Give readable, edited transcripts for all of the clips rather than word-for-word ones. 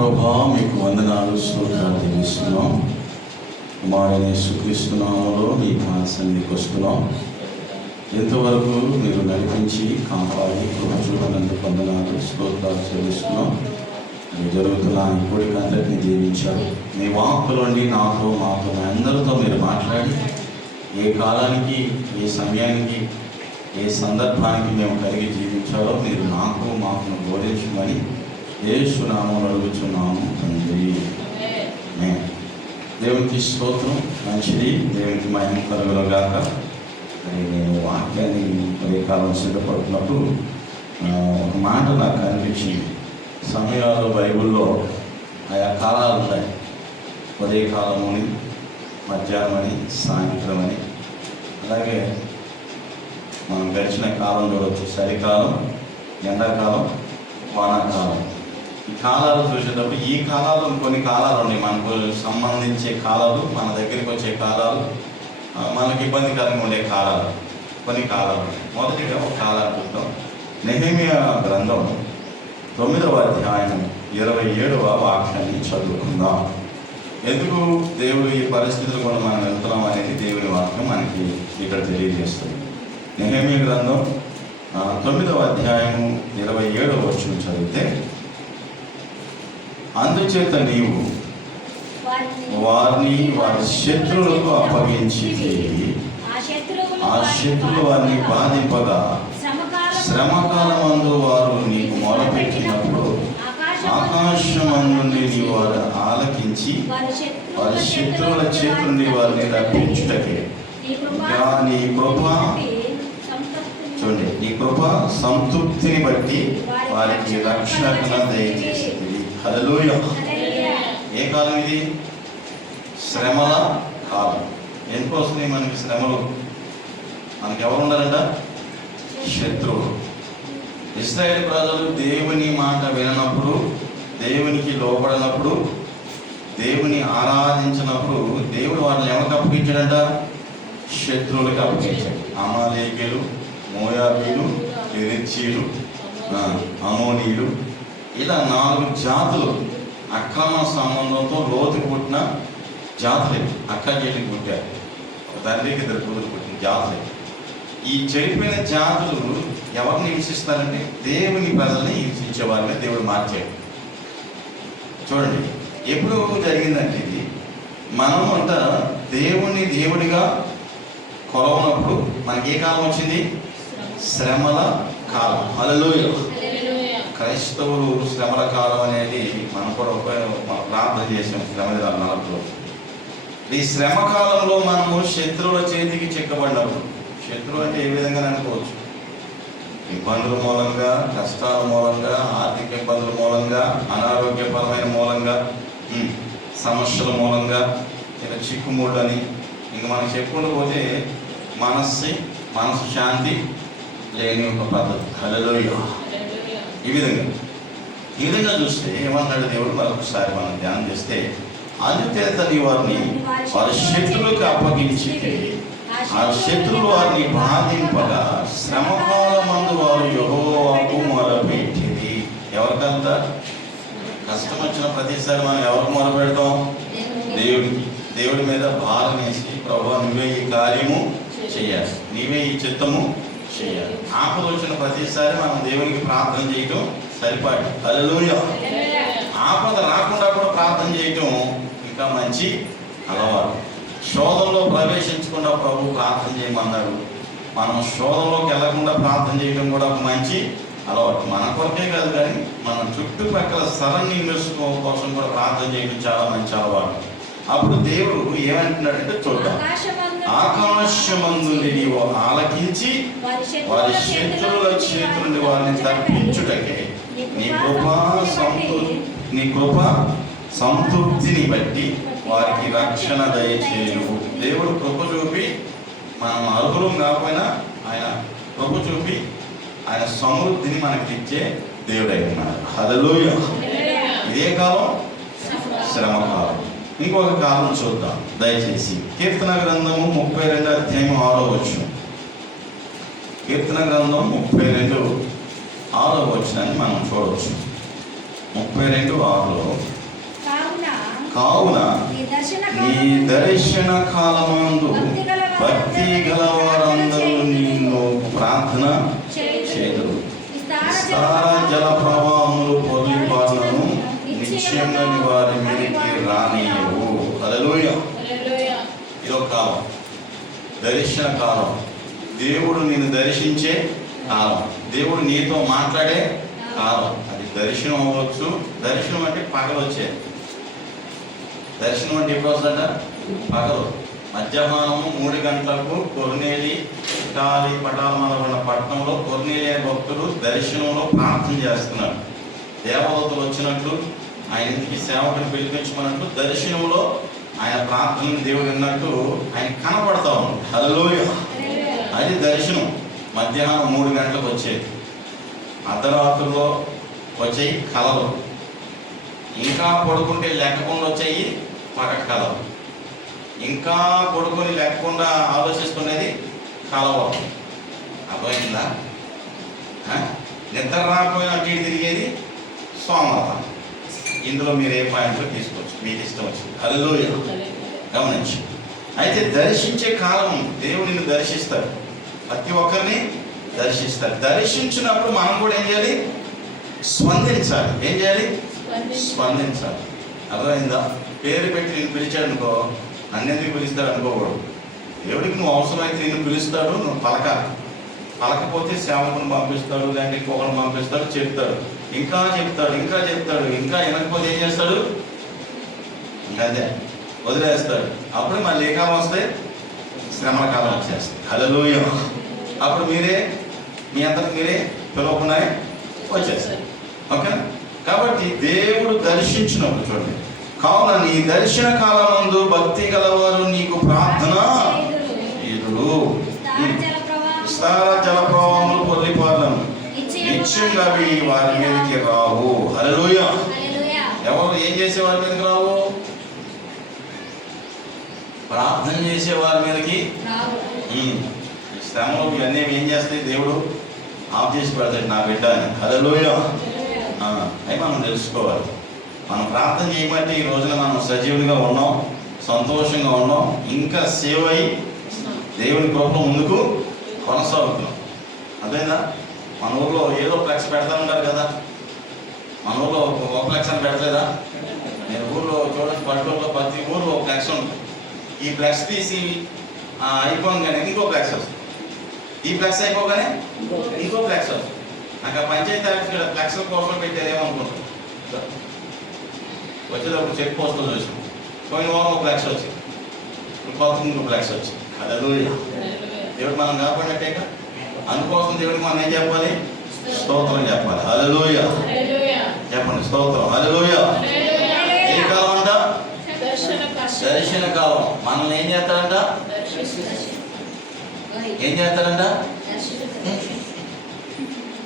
ప్రభా మీకు వందనాలు స్తోత్రాలు తెలుస్తున్నాం. కుమారుని యేసుక్రీస్తు నామములో మీ సన్నిధికి వస్తున్నాం. ఎంతవరకు మీరు నడిపించి కాపాడి కృప చూపినందుకు వందనాలు స్తోత్రాలు చెల్లిస్తున్నాం. మీరు జరుగుతున్న ఇప్పటికి అందరినీ దీవించారు. మీ వాక్కులోండి నాతో మాతో అందరితో మీరు మాట్లాడి ఏ కాలానికి ఏ సమయానికి ఏ సందర్భానికి మేము కలిగి జీవించాలో మీరు నాకు మాకు బోధించమని యేసు నామములో అడుగుచున్నాము తండ్రి. దేవునికి స్తోత్రం. మంచిది, దేవునికి మహిమ కలుగునుగాక. నేను వాక్యాన్ని ఉదయకాలం సిద్ధపడుతున్నప్పుడు ఒక మాట నాకు అనిపించింది. సమయాలు బైబిల్లో ఆయా కాలాలు ఉన్నాయి. ఉదయకాలం అని, మధ్యాహ్నం అని, సాయంత్రం అని. అలాగే మనం గడిచిన కాలం చూడవచ్చు. చలికాలం, ఎండాకాలం, వానాకాలం. ఈ కాలాలు చూసేటప్పుడు ఈ కాలాలు కొన్ని కాలాలు ఉన్నాయి. మనకు సంబంధించే కాలాలు, మన దగ్గరికి వచ్చే కాలాలు, మనకి ఇబ్బందికరంగా ఉండే కాలాలు, కొన్ని కాలాలు ఉన్నాయి. మొదటిగా ఒక కాలాన్ని చూద్దాం. నెహెమియా గ్రంథం 9వ అధ్యాయం 27వ వాక్యాన్ని చదువుకుందాం. ఎందుకు దేవుడు ఈ పరిస్థితులు కూడా మనం వెళ్తున్నాం అనేది దేవుని వాక్యం మనకి ఇక్కడ తెలియజేస్తుంది. నెహెమియా గ్రంథం 9వ అధ్యాయం 27వ వచనం చదివితే, అందుచేత నీవు వారిని వారి శత్రువులకు అప్పగించి ఆ శత్రువులు వారిని బాధింపగా శ్రమకాలమందు వారు నీకు మొరపెట్టినప్పుడు ఆకాశమందు నీవు వారు ఆలకించి వారి శత్రువుల చేతి నుండి వారిని రప్పించుటకే నీ కృప చూడండి, నీ కృప సంతృప్తిని బట్టి వారికి రక్షణ దయచేసింది. హల్లెలూయా. ఏ కాలం ఇది? శ్రమల కాలం. ఎందుకు వస్తున్నాయి మనకి శ్రమలు? మనకి ఎవరు ఉన్నారంట? శత్రువులు. ఇశ్రాయేలు ప్రజలు దేవుని మాట విననప్పుడు, దేవునికి లోబడినప్పుడు, దేవుని ఆరాధించినప్పుడు దేవుడు వాళ్ళని ఎవరికి అప్పగించాడంట? శత్రువులకు అప్పగించాడు. అమాలేకీయులు, మోయాబీలు, ఫిలిష్తీయులు, అమోనీయులు, ఇలా 4 జాతులు అక్రమ సంబంధంతో లోతుకు పుట్టిన జాతులే. అక్క చెల్లికి పుట్టారు, తండ్రికి 2 కూతురు పుట్టిన జాతులే. ఈ చెడిపోయిన జాతులు ఎవరిని హింసిస్తారంటే దేవుని ప్రజల్ని హింసించేవారిగా దేవుడు మార్చాడు. చూడండి, ఎప్పుడు జరిగిందంటే ఇది మనం అంట దేవుణ్ణి దేవుడిగా కొలవనప్పుడు మనకి ఏ కాలం వచ్చింది? శ్రమల కాలం. హల్లెలూయా. క్రైస్తవులు శ్రమల కాలం అనేది మనం కూడా మనం ప్రార్థన చేసాం. శ్రమ దినాలలో ఈ శ్రమ కాలంలో మనము శత్రువుల చేతికి చిక్కబడినప్పుడు, శత్రువు అంటే ఏ విధంగా అనుకోవచ్చు? ఇబ్బందుల మూలంగా, కష్టాల మూలంగా, ఆర్థిక ఇబ్బందుల మూలంగా, అనారోగ్యపరమైన మూలంగా, సమస్యల మూలంగా, ఇక చిక్కుముళ్ళని, ఇంక మనం చెప్పుకుంటూ పోతే మనసు శాంతి లేని ఒక పద్ధతి. హల్లెలూయా. ఈ విధంగా చూస్తే ఏమన్నాడు దేవుడు? మరొకసారి మనం ధ్యానం చేస్తే, అందుచేత నీ వారిని వారి శత్రువులకు అప్పగించి ఆ శత్రువులు వారిని బాధింపగా శ్రమకాలమందు వారు యెహోవాకు మొరపెట్టిరి. ఎవరికంతా కష్టం వచ్చిన ప్రతిసారి మనం ఎవరికి మొరపెడతాం? దేవుడికి. దేవుడి మీద భారం వేసి, ప్రభువా నువ్వే ఈ కార్యము చేయాలి, నీవే ఈ చిత్తము చేయాలి. ఆపద వచ్చిన ప్రతిసారి మనం దేవునికి ప్రార్థన చేయటం సరిపాటు. హల్లెలూయా. ఆపద రాకుండా కూడా ప్రార్థన చేయటం ఇంకా మంచి అలవాటు. శోధనలో ప్రవేశించకుండా ప్రభు ప్రార్థన చేయమన్నాడు. మనం శోధనలోకి వెళ్లకుండా ప్రార్థన చేయడం కూడా ఒక మంచి అలవాటు. మన కొరకే కాదు, కానీ మన చుట్టుపక్కల సరౌండింగ్స్ కోసం కూడా ప్రార్థన చేయడం చాలా మంచి అలవాటు. అప్పుడు దేవుడు ఏమంటున్నాడంటే, చూద్దాం, ఆకాశమందు నీవు ఆలకించి వారి శత్రువుల చేతి నుండి వారిని తప్పించుటకే నీ కృప సంతృప్తిని బట్టి వారికి రక్షణ దయచేయు. దేవుడు కృప చూపి, మనం అర్హులం కాకపోయినా ఆయన కృప చూపి ఆయన సమృద్ధిని మనకి ఇచ్చే దేవుడై ఉన్నాడు. హల్లెలూయా. ఇదే కాలం శ్రమకాలం. ఇంకొక కాలం చూద్దాం దయచేసి. కీర్తన గ్రంథము 32వ అధ్యాయం 6వ వచనం. కీర్తన గ్రంథం 32 6వ వచనాన్ని మనం చూడవచ్చు. 32:6 కావున నీ దర్శన కాలమందు భక్తి గల వారందరూ నిన్ను ప్రార్థన చేదురు. విస్తార జల ప్రవాహములు పొర్లిపారులను నిశ్చయంగా వారి మీదకి రానియవు. హల్లెలూయా. ఇదొక కాలం, దర్శన కాలం. దేవుడు నిన్ను దర్శించే కాలం, దేవుడు నీతో మాట్లాడే కాలం. అది దర్శనం అవ్వచ్చు. దర్శనం అంటే పగలు వచ్చే దర్శనం. అంటే ఎప్పుడు వస్తుందంట? పగలు మధ్యాహ్నం 3 గంటలకు కొర్నేలి ఇటాలీ పటాలమల ఉన్న పట్టణంలో కొర్నేలి అనే భక్తుడు దర్శనంలో ప్రార్థన చేస్తున్నాడు. దేవదూతలు వచ్చినట్లు, ఆయన ఇంటికి సేవకుని పిలిపించుకున్నట్లు దర్శనంలో ఆయన ప్రార్థనను దేవుడు విన్నట్టు ఆయన కనపడతా ఉన్నాడు. హల్లెలూయా. అది దర్శనం. మధ్యాహ్నం 3 గంటలకు వచ్చేది, అర్ధరాత్రుల్లో వచ్చాయి కళలు, ఇంకా పడుకుంటే లెక్కకుండా వచ్చాయి పగటి కళలు, ఇంకా పడుకొని లేకుండా ఆలోచిస్తున్నది కలవరం. అర్థమైందా? నిద్ర రాకపోయినా అటు తిరిగేది సోమరత. ఇందులో మీరు ఏ పాయింట్లో తీసుకోవచ్చు, మీకు ఇష్టం వచ్చింది. హల్లెలూయా. గమనించు. అయితే దర్శించే కాలం దేవుడిని దర్శిస్తాడు, ప్రతి ఒక్కరిని దర్శిస్తాడు. దర్శించినప్పుడు మనం కూడా ఏం చేయాలి? స్పందించాలి. ఏం చేయాలి? స్పందించాలి. అర్థమైందా? పేరు పెట్టి నేను పిలిచాడు అనుకో, నన్నెందుకు పిలుస్తాడు అనుకోకూడదు. దేవుడికి నువ్వు అవసరమైతే నిన్ను పిలుస్తాడు, నువ్వు పలకాలి. పలకపోతే సేవకుని పంపిస్తాడు, లేదంటే ఇంకొకరు పంపిస్తాడు, చెప్తాడు, ఇంకా చెప్తాడు, ఇంకా చెప్తాడు. ఇంకా వినకపోతే ఏం చేస్తాడు? ఇంకా అదే వదిలేస్తాడు. అప్పుడు మళ్ళీ ఏ కాలం వస్తే? శ్రమల కాలం వచ్చేస్తాయి. హల్లెలూయా. అప్పుడు మీరే మీ అంతకు మీరే పిలవకుండానే వచ్చేస్తారు. ఓకే. కాబట్టి దేవుడు దర్శించినప్పుడు చూడండి, కావున నీ దర్శన కాలం ముందు భక్తి గలవారు నీకు ప్రార్థన చేయుదురు. విస్తార జల ప్రవాహములు పొర్లిపారులను నిశ్చయంగా అవి వారి మీదకి రావు. హల్లెలూయా. ఎవరు ఏం చేసే వారి మీదకి రావు? ప్రార్థన చేసే వారి మీదకి. శ్రమలు ఇవన్నీ ఏం చేస్తాయి? దేవుడు ఆఫ్ చేసి పెడతాడు, నా బిడ్డ అని. హల్లెలూయా. అవి మనం తెలుసుకోవాలి. మనం ప్రార్థన చేయబట్టి ఈ రోజున మనం సజీవునిగా ఉన్నాం, సంతోషంగా ఉన్నాం, ఇంకా సేవ్ అయ్యి దేవుని కృపలో ముందుకు కొనసాగుతున్నాం. అదేనా? మన ఊళ్ళో ఏదో ఫ్లెక్స్ పెడతా ఉంటారు కదా. మన ఊళ్ళో ఒక ఫ్లెక్స్ అని పెడతలేదా? నేను ఊళ్ళో చూడండి, పల్లెటూరులో ప్రతి ఊళ్ళో ఒక ఫ్లెక్స్ ఉంటుంది. ఈ ఫ్లెక్స్ తీసి అయిపోగానే ఇంకో ఫ్లెక్స్ వస్తుంది, ఈ ఫ్లెక్స్ అయిపోగానే ఇంకో ఫ్లెక్స్ వస్తుంది. నాకు ఆ పంచాయతీ ఆఫీస్ ఇక్కడ ఫ్లెక్స్ల కోసం పెట్టారేమనుకుంటారు. వచ్చేటప్పుడు చెక్ పోస్టులు చూసాం, పోయిన వారం ఒక ఫ్లెక్స్ వచ్చింది, కొత్త ఇంకో ఫ్లెక్స్ వచ్చింది. హల్లెలూయా. దేవుడు మనం కాపాడినట్టేగా. అందుకోసం దేవుడికి మనం ఏం చెప్పాలి? స్తోత్రం చెప్పాలి. హల్లెలూయా. చెప్పండి స్తోత్రం. హల్లెలూయా. ఏ కాలం అంట? దర్శన కాలం. మనల్ని ఏం చేస్తారంట? ఏం చేస్తారంట?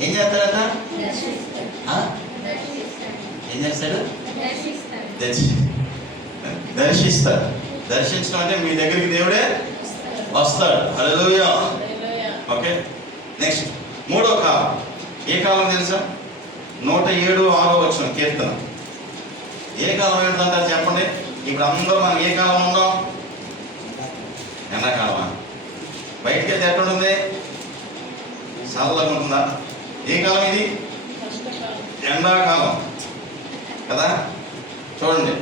ఏం చేస్తారంట? ఏం చేస్తాడు? దర్శిస్తాడు. దర్శించడం అంటే మీ దగ్గరికి దేవుడే వస్తాడు. హల్లెలూయా. ఓకే. నెక్స్ట్ 3వ కాలం. ఏ కాలం తెలుసా? 107:6 వచనం కీర్తన. ఏ కాలం ఏంటంటారు చెప్పండి? ఇప్పుడు అందరూ మనం ఏ కాలం ఉన్నాం? ఎండాకాలమా? బయటికి వెళ్తే ఎక్కడుంది? చల్లగా ఉంటుందా? ఏ కాలం ఇది? ఎండాకాలం కదా. చూడండి,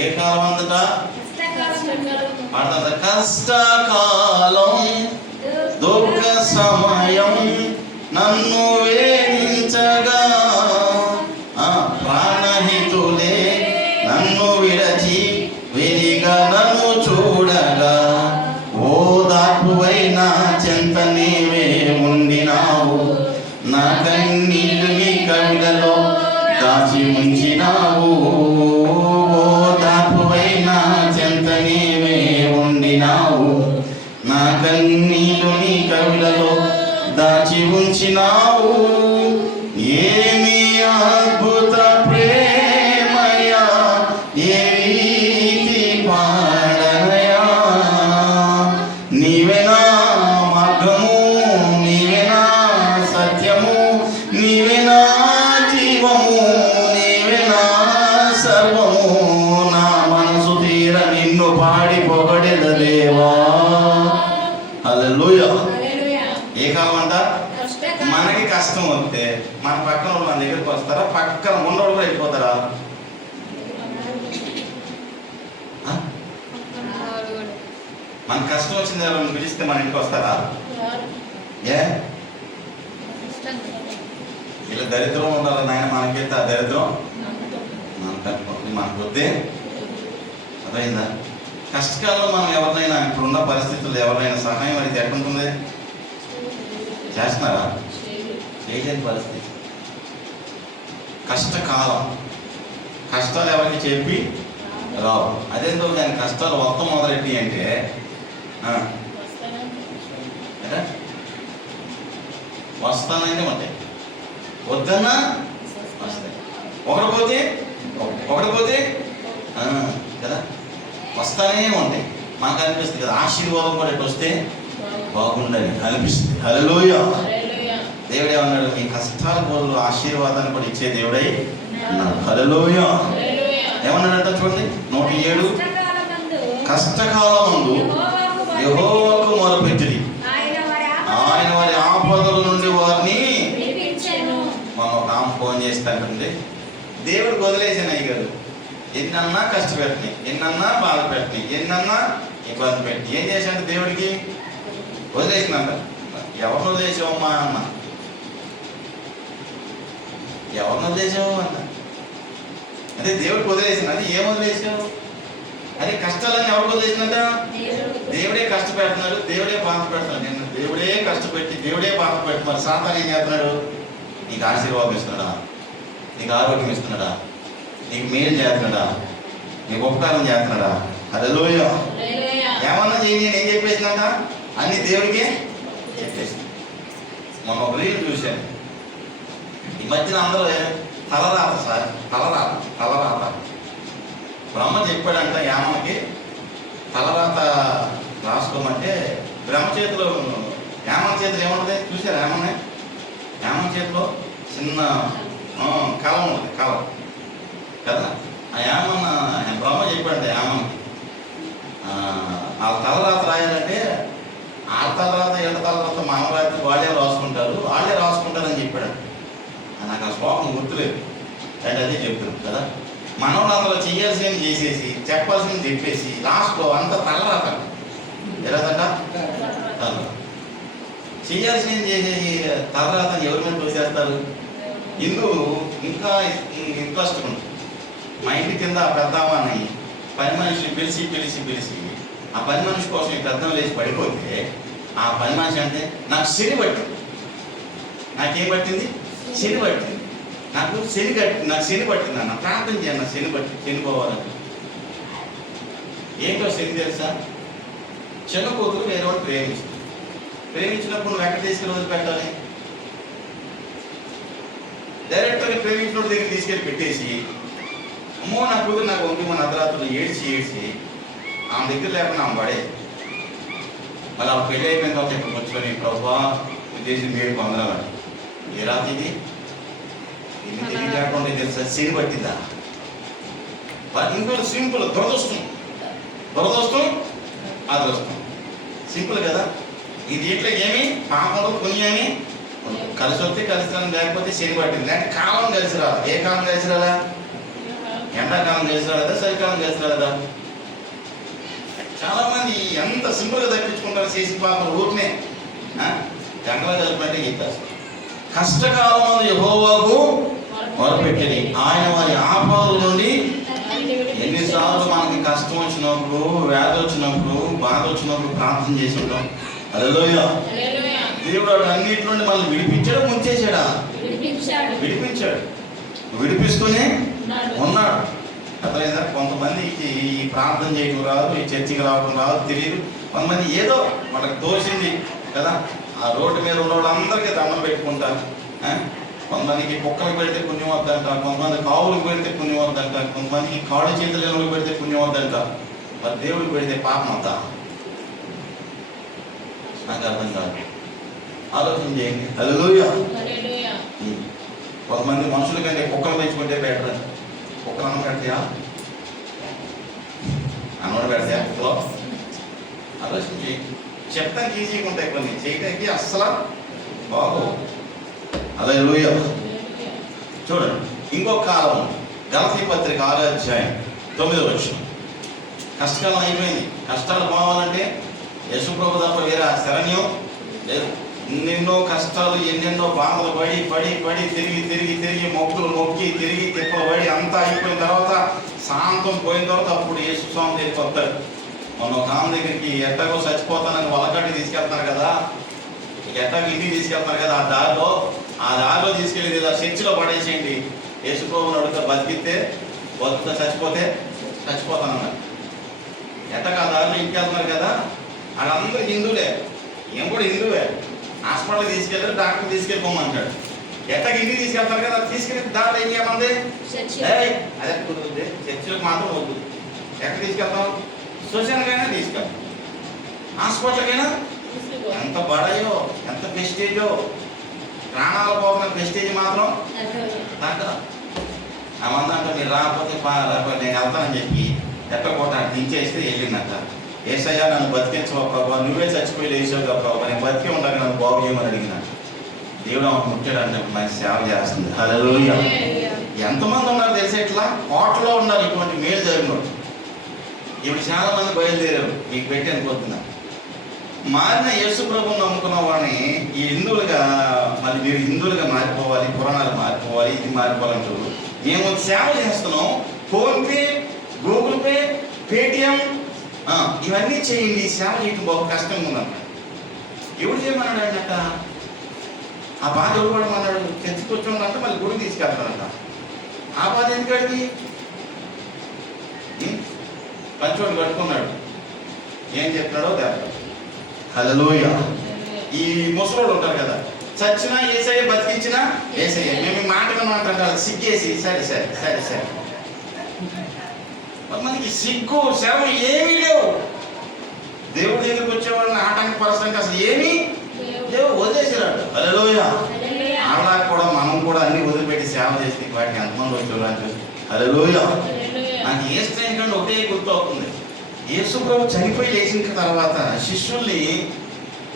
ఏ కాలం అందట? కష్టకాలం, దుఃఖ సమయం నన్ను వేధించగా, ప్రాణహితులే నన్ను విడచి వెలిగా నన్ను చూడగా, ఓదార్పువై నా చెంత నీవే ఉండినావు, నా కన్నీళ్ళు నీ కవిలలో దాచి ఉంచినావు, ఓదార్పువై నా చెంత నీవే ఉండినావు, నా కన్నీళ్ళు నీ కవిలలో దాచి ఉంచినావు. ఏమి అద్భుత ప్రేమయా, ఏ రీతి పాడనయా, నీవే నా మార్గము, నీవే నా సత్యము, నీవే నా జీవము, వస్తే మన పక్కన వాళ్ళు మన దగ్గరికి వస్తారా, పక్కన ఉన్నవాళ్ళు కూడా వెళ్ళిపోతారా? మన కష్టం వచ్చింది ఎవరైనా పిలిస్తే మన ఇంటికి వస్తారా? ఏ ఇలా దరిద్రం ఉండాలి నాయన, మనకైతే ఆ దరిద్రం మనకు వద్దే. అర్థమైందా? కష్టకాలంలో మనం ఎవరినైనా ఇప్పుడున్న పరిస్థితుల్లో ఎవరినైనా సహాయం అయితే ఎట్లుంటుంది? చేస్తున్నారా? చేయలేని పరిస్థితి. కష్టకాలం, కష్టాలు ఎవరికి చెప్పి రావు. అదేందో దాని కష్టాలు మొత్తం మొదలెట్టి అంటే వస్తానంటే ఉంటాయి, వద్దన్నా వస్తాయి. ఒకటి పోతే కదా వస్తానే ఉంటాయి. మాకు అనిపిస్తుంది కదా, ఆశీర్వాదం కూడా ఇటు వస్తే బాగుండని అనిపిస్తుంది. హల్లెలూయా. దేవుడే అన్నాడు, మీ కష్టాల బదులు ఆశీర్వాదాన్ని కూడా ఇచ్చే దేవుడై అన్నాడు. హల్లెలూయా. ఏమన్నాడంట చూడండి, 107. కష్టకాలమందు యెహోవాకు మొరపెట్టిరి, ఆయన వారి ఆపదల నుండి వారిని. మనం ఒక ఆమె ఫోన్ చేస్తానండి, దేవుడికి వదిలేసాను అయ్యారు. ఎన్నన్నా కష్టపెట్టినాయి, ఎన్నన్నా బాధ పెట్టినాయి, ఎన్నన్నా ఇబ్బంది పెట్టి ఏం చేశాను దేవుడికి వదిలేసినాక. ఎవరిని వదిలేసావమ్మా అన్న, ఎవరిని వదిలేసావు అన్న. అదే దేవుడికి వదిలేసిన, అది ఏం వదిలేసావు? అదే కష్టాలన్నీ ఎవరికి వదిలేసినట్ట? దేవుడే కష్టపెడుతున్నాడు, దేవుడే బాధ పెడుతున్నాడు. నేను దేవుడే కష్టపెట్టి దేవుడే బాధ పెడుతున్నాడు. సాతాను ఏం చేస్తున్నాడు? నీకు ఆశీర్వాదం ఇస్తున్నాడా? నీకు ఆరోగ్యం ఇస్తున్నాడా? నీకు మేలు చేస్తున్నాడా? నీకు ఉపకారం చేస్తున్నాడా? హల్లెలూయా. ఏమన్నా చేయండి, నేను ఏం చెప్పేసినాక అన్ని దేవుడికే చెప్పేసి. మొన్న ఒక రీల్ చూశాను. ఈ మధ్యన అందరూ తలరాత సార్, తలరాత బ్రహ్మ చెప్పాడంట యామకి తలరాత రాసుకోమంటే, బ్రహ్మ చేతిలో యామన చేతిలో ఏముంటుంది చూసారు? యామన చేతిలో చిన్న కలం ఉంటుంది, కలం కదా. ఆ యామన్న బ్రహ్మ చెప్పాడంట యామన్కి, ఆ తలరాత రాయాలంటే ఆ తలరాత ఎండ తలరాత మన రాత్రి వాళ్ళే రాసుకుంటారని చెప్పాడు. నాకు ఆ శ్లోకం గుర్తులేదు అంటే అదే చెప్తున్నాను కదా. మనోళ్ళు అందులో చేయాల్సినవి చేసేసి చెప్పాల్సినవి చెప్పేసి లాస్ట్లో అంత తలరాత ఎలాదంట తల చేయాల్సినవి చేసేసి తలరాత ఎవరి మీద తోసేస్తారు? ఇంకా ఇంట్రెస్ట్ ఉంటుంది. మా ఇంటి కింద పెద్దామని పని మనిషిని పిలిచి ఆ పని మనిషి కోసం ఈ పెద్దం లేచి పడిపోతే, ఆ పని మనిషి అంటే నాకు శని పట్టింది. నాకేం పట్టింది? శని పట్టింది. నాకు శని పట్టింది అన్న, ప్రార్థన చేయన్న శని పోవాలని. ఏంటో శని తెలుసా? చిన్న కూతురు వేరే వాడు ప్రేమించినప్పుడు నువ్వు ఎక్కడ తీసుకెళ్ళి వదిలిపెట్టాలి? డైరెక్ట్గా ప్రేమించిన దగ్గర తీసుకెళ్ళి పెట్టేసి, అమ్మో నా కూతురు నాకు వంగి మన అర్ధరాత్రులు ఏడ్చి ఆమె దగ్గర లేకుండా ఆమె పడే, మళ్ళీ ఆ పెళ్ళి అయిపోయిన తర్వాత ఇక్కడ వచ్చుకొని ప్రభువా చేసి మీరు పొందాలంట. ఏ రాత్రి ఇది తెలియకుండా తెలుసా? శని పట్టిందా? ఇంకోటి సింపుల్, దురదృష్టం అదృష్టం. సింపుల్ కదా. ఈ దీంట్లో ఏమి పాపంలో పుణ్యాన్ని కలిసి వస్తే కలిసి రాని, లేకపోతే శని పట్టింది. అంటే కాలం కలిసి రాదు. ఏ కాలం కలిసి రాదా? ఎండాకాలం కలిసి రాలేదా? చలికాలం కలిసి రాలేదా? చాలా మంది ఎంత సింపుల్గా తప్పించుకుంటారు చేసి పాపం ఊరినే జంగల కలిపినట్టే చెప్పారు. కష్టకాలం యెహోవాకు మొరపెట్టిరి, ఆయన వారి ఆపదల నుండి. ఎన్నిసార్లు మనకి కష్టం వచ్చినప్పుడు, వ్యాధి వచ్చినప్పుడు, బాధ వచ్చినప్పుడు ప్రార్థన చేసి ఉంటాం. హల్లెలూయా. దేవుడు అన్నిటి నుండి మనల్ని విడిపించాడు, ముంచేసాడా? విడిపించాడు, విడిపిస్తూనే ఉన్నాడు. అర్థమైందా? కొంతమందికి ఈ ప్రార్థన చేయడం రాదు, ఈ చర్చికి రావడం రాదు, తెలియదు. కొంతమంది ఏదో వాళ్ళకి తోసింది కదా, ఆ రోడ్డు మీద ఉన్న వాళ్ళందరికీ దండం పెట్టుకుంటారు. కొంతమందికి కుక్కలకు పెడితే పుణ్యం వద్దంట, కొంతమంది కావులకు పెడితే పుణ్యం వద్దంట, కొంతమందికి కాళ్ళు చేతులు పెడితే పుణ్యం వద్దంట. మరి దేవుడికి పెడితే పాపం అంతా నాకు అర్థం కాదు. ఆలోచన చేయండి. హల్లెలూయా. కొంతమంది మనుషుల కంటే కుక్కలు పెంచుకుంటే బెటర్ అని. కుక్కలు అన్నం పెడతాయా? అన్నం పెడతాయా కుక్కలో? ఆలోచన చేయండి. చెప్తానికి ఈజీగా ఉంటాయి, కొన్ని చేయడానికి అస్సలు బాగో. హల్లెలూయా. చూడండి ఇంకొక కాలం, గలతీ పత్రిక 6వ అధ్యాయం 9వ వచనం. కష్టకాలం అయిపోయింది. కష్టాలు పోవాలంటే యేసుప్రభు తప్ప వేరే శరణ్యం లేదు. ఎన్నెన్నో కష్టాలు, ఎన్నెన్నో బాధలు పడి పడి పడి తిరిగి తిరిగి తిరిగి మొక్కులు మొక్కి తిరిగి తిప్పలు పడి అంతా అయిపోయిన తర్వాత, శాంతం పోయిన తర్వాత అప్పుడు యేసు స్వామి దగ్గరికి వస్తాడు. మనం ఒక ఆమె దగ్గరికి ఎట్టగో చచ్చిపోతానని వలకట్టి తీసుకెళ్తారు కదా, ఎట్టగో ఇంటికి తీసుకెళ్తారు కదా, ఆ దారిలో తీసుకెళ్ళి లేదా చర్చిలో పడేసేయండి. యేసుప్రభుని అడుగుతా, బతికితే బతుకుతా, చచ్చిపోతే చచ్చిపోతానన్నారు. ఎట్టగా ఆ దారిలో ఇంటికి వెళ్తున్నారు కదా, వాళ్ళందరూ హిందువులే, ఏం కూడా హిందువే. హాస్పిటల్కి తీసుకెళ్ళి డాక్టర్ తీసుకెళ్ళిపోమంటాడు. ఎట్టగా ఇంటికి తీసుకెళ్తారు కదా, తీసుకెళ్ళి దారిలో ఏం చేయమంది, అదే కుదురుతుంది, చర్చిలకు మాత్రం వద్దు. ఎక్కడ తీసుకెళ్తాం? శ్మశానకైనా తీసుకెళ్తాం, హాస్పిటల్కైనా. ఎంత బడాయో, ఎంత ప్రెస్టేజో, ప్రాణాలు పోతున్న ప్రెస్టేజ్ మాత్రం తగ్గదా. ఆమందంటే మీరు రాకపోతే నేను వెళ్తానని చెప్పి ఎట్టకోటానికి దించేస్తే వెళ్ళిందట. ఏసయ్యా నన్ను బతికించవా ప్రభావ, నువ్వే చచ్చిపోయి లేచావు కదా ప్రభావ, నేను బతికే ఉండాలి, నన్ను బాగు చేయమని అడిగినాడు. దేవుడు ఆమె ముట్టాడంటే మంచి సేవ చేస్తుంది. హల్లెలూయా. ఎంతమంది ఉన్నారు తెలిసే, ఇట్లా కోటలో ఉన్నారు ఇటువంటి మేలు జరిగినోడు. ఇప్పుడు చాలా మంది బయలుదేరారు మీకు పెట్టాను పొద్దున. మారిన యేసు ప్రభువుని నమ్ముకున్న వాడిని ఈ హిందువులుగా, మళ్ళీ మీరు హిందువులుగా మారిపోవాలి, పురాణాలు మారిపోవాలి, ఇది మారిపోవాలంటారు. మేము సేవ చేస్తున్నాం, ఫోన్పే, గూగుల్ పే, పేటిఎం ఇవన్నీ చేయండి, సేవ చేయటం బాగు కష్టంగా ఉందన్న. ఎవడు చేయమన్నాడు అంట? ఆ బాధ ఎవరు పడమన్నాడు? చర్చకొచ్చామంటే మళ్ళీ గుడికి తీసుకెళ్తానంట. ఆ బాధ ఎందుకండి? పంచోడు కట్టుకున్నాడు, ఏం చెప్తున్నాడో దేవత. హల్లెలూయా. ఈ ముసలోడు ఉంటారు కదా, చచ్చినా ఏసయ్య, బతికించినా ఏసయ్య. మేము మాట వినమంటాం, సిగ్గేసి సరే సరే సరే సరే. మనకి సిగ్గు శరం ఏమీ లేవు. దేవుడి దగ్గరికి వచ్చేవాళ్ళని ఆటంకపరచడానికి అసలు ఏమీ లేవు, వదిలేసాడు. హల్లెలూయా. అలా కూడా మనం కూడా అన్ని వదిలిపెట్టి సేవ చేస్తే వాటికి ఎంతమంది వచ్చేవాళ్ళు. హల్లెలూయా. నాకు ఏ స్ట్రైన్ కంటే ఒకటే గుర్తు అవుతుంది. యేసు ప్రభు చనిపోయి లేచిన తర్వాత శిష్యుల్ని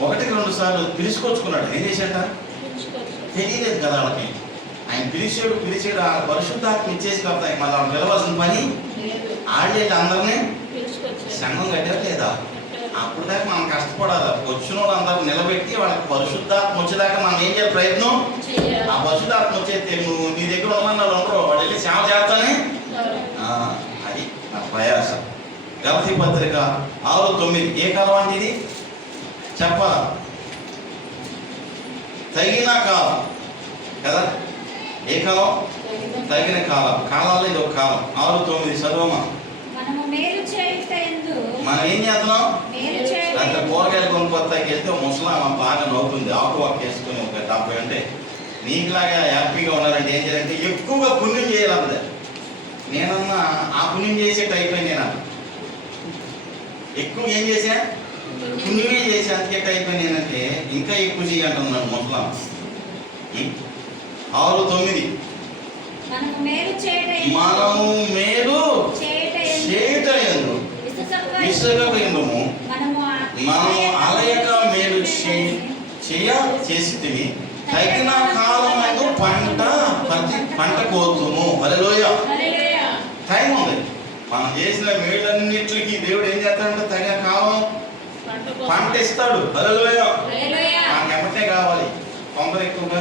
1-2 సార్లు పిలుచుకొచ్చుకున్నాడు. ఏం చేశాట తెలియలేదు కదా వాళ్ళకి. ఆయన పిలిచాడు ఆ పరిశుద్ధాత్మ ఇచ్చేసి కాబట్టి మళ్ళీ వాళ్ళు పిలవాల్సిన పని ఆడలేదు. అందరినీ సంఘం కట్టారు లేదా? అప్పుడు దాకా మనం కష్టపడాలి. వచ్చిన వాళ్ళు అందరూ నిలబెట్టి వాళ్ళకి పరిశుద్ధాత్మ వచ్చేదాకా మనం ఏం చేయాలి? ప్రయత్నం. ఆ పరిశుద్ధాత్మ వచ్చేస్తే నువ్వు నీ దగ్గర ఉన్నమని ఉండరు, వాడు వెళ్ళి సేవ చేస్తానే. అది నా ప్రయాస. గలతీ పత్రిక 6:9. ఏ కాలం అంటే ఇది చెప్పాలా? తగిన కాలం కదా. ఏ కాలం? తగిన కాలం. కాలాల్లో ఇది ఒక కాలం. 6:9 చదవమా. మనం ఏం చేస్తున్నాం? అంత కూరగాయలు కొనుక్కొస్తాకి వెళ్తే ముసలామ బాగా నవ్వుతుంది, ఆకు వాక్ వేసుకుని ఒక 70 అంటే. నీకులాగా హ్యాపీగా ఉన్నారంటే ఏం చేయాలంటే ఎక్కువగా పుణ్యం చేయాలంటే. నేనన్నా ఆ పుణ్యం చేసేట్టు అయిపోయింది. నేను ఎక్కువ ఏం చేశా? పుణ్యమే చేసి అంతకెట్టు అయిపోయింది. నేనంటే ఇంకా ఎక్కువ చేయంటున్నాను ముసలాం. 6:9 మనము మేలు చేయటయందు విసుగము మనము అలయక మేలు చేసి తగిన కాలమందు పంట కోతుము. హల్లెలూయా. టైం ఉంది. మనం చేసిన మేలన్నిటికి దేవుడు ఏం చేస్తాడంటే తగిన కాలం పంట ఇస్తాడు. హల్లెలూయా. మనకు ఎమ్మటే కావాలి. తొందర ఎక్కువగా,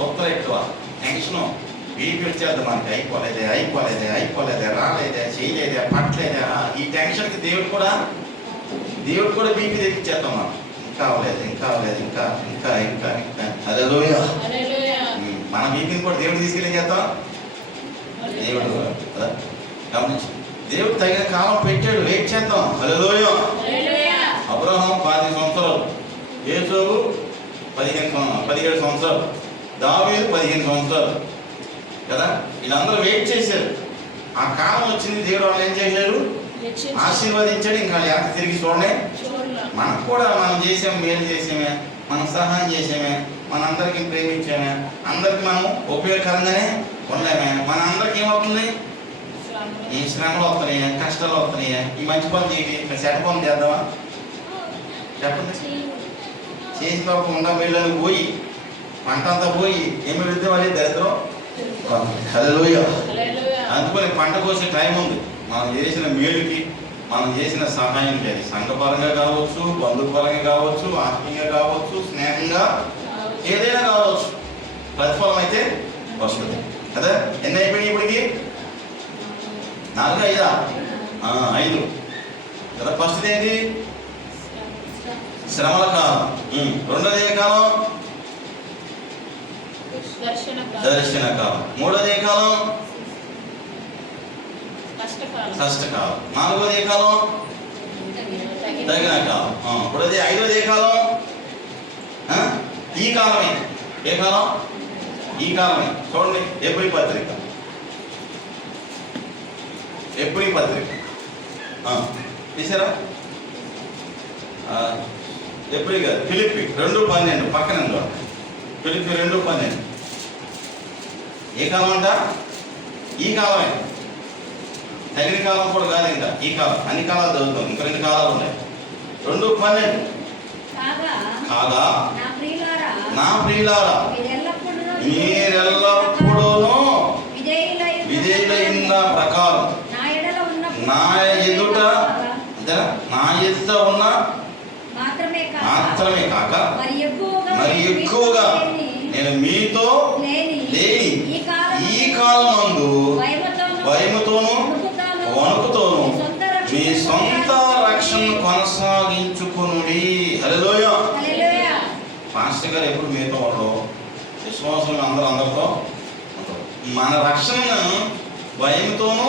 గొప్పలు ఎక్కువ, టెన్షను, బీపీ వచ్చేది. మనకి అయిపోలేదే, రాలేదే, చేయలేదే, పట్టలేదా. ఈ టెన్షన్కి దేవుడు కూడా బీపీ తెప్పించేస్తాం. మనం ఇంకా అవ్వలేదు, ఇంకా. హల్లెలూయా. మన బీపీని కూడా దేవుడు తీసుకెళ్ళి చేస్తాం. దేవుడు గమనించి దేవుడు తగిన కాలం పెట్టాడు, వెయిట్ చేద్దాం. హల్లెలూయా. అబ్రహాము 10 సంవత్సరాలు, యేసోబు 17 సంవత్సరాలు, దావీదు 15 సంవత్సరాలు కదా. వీళ్ళందరూ వెయిట్ చేశారు. ఆ కాలం వచ్చింది. దేవుడు వాళ్ళు ఏం చేశాడు? ఆశీర్వదించాడు. ఇంకా వెనక్కి తిరిగి చూడండి. మనకు కూడా మనం చేసాము, మేలు చేసామే, మనం సహాయం చేసామే, మనందరికీ ప్రేమించామే, అందరికి మనం ఉపయోగకరంగానే ఉండలేమే. మన అందరికి ఏమవుతుంది? ఈ శ్రమలు వస్తున్నాయి, కష్టాలు వస్తున్నాయి. ఈ మంచి పనులు చేయండి, ఇంకా చెడ్డ పనులు చేద్దామా? చెప్పండి. చేసి పాపం ఉండ వీళ్ళని పోయి పంట అంతా పోయి ఏమి విద్య మళ్ళీ దరిద్రం. హల్లెలూయా. అందుకని పంట కోసే టైం ఉంది. మనం చేసిన మేలుకి, మనం చేసిన సహాయం లేదు. సంఘపరంగా కావచ్చు, బంధుపరంగా కావచ్చు, ఆత్మీయంగా కావచ్చు, స్నేహంగా ఏదైనా కావచ్చు, ప్రతిఫలం అయితే వస్తుంది కదా. ఎన్ని అయిపోయినాయి ఇప్పటికి? 4, 5? 5 కదా. ఫస్ట్ ఏంటి? శ్రమల కాలం. రెండోది ఏ కాలం? దర్శన కాలం. మూడోది ఏ కాలం? కష్టకాలం. నాలుగోది ఏ కాలం? తగిన కాలం. ఇప్పుడోది 5వది ఏ కాలం? ఈ కాలమే. ఏ కాలం? ఈ కాలమే. చూడండి, ఎబ్రీ పత్రిక తీసారా? ఎప్పుడు కాదు, ఫిలిప్పి 2:12 పక్కన. ఫిలిప్పి 2:12. ఏ కాలం అంట? ఈ కాలమే. తగిన కాలం కూడా కాదు, ఇంకా ఈ కాలం. అన్ని కాలాలు చదువుతాం, ఇంకా 2 కాలాలు ఉన్నాయి. 2:12. కాగా నా ప్రియులారా, మీరెల్లప్పుడూను విధేయులైన ప్రకారం నా ఎదుట ఉన్న మాత్రమే కాక మరి ఎక్కువగా నేను మీతో లేని ఈ కాలమందు భయముతోను వణుకుతోను మీ సొంత రక్షణ కొనసాగించుకొనుడి. హల్లెలూయా. పాస్టర్ గారు ఎప్పుడు మీతో వాళ్ళు విశ్వాసం అందరితో మన రక్షణను భయంతోనూ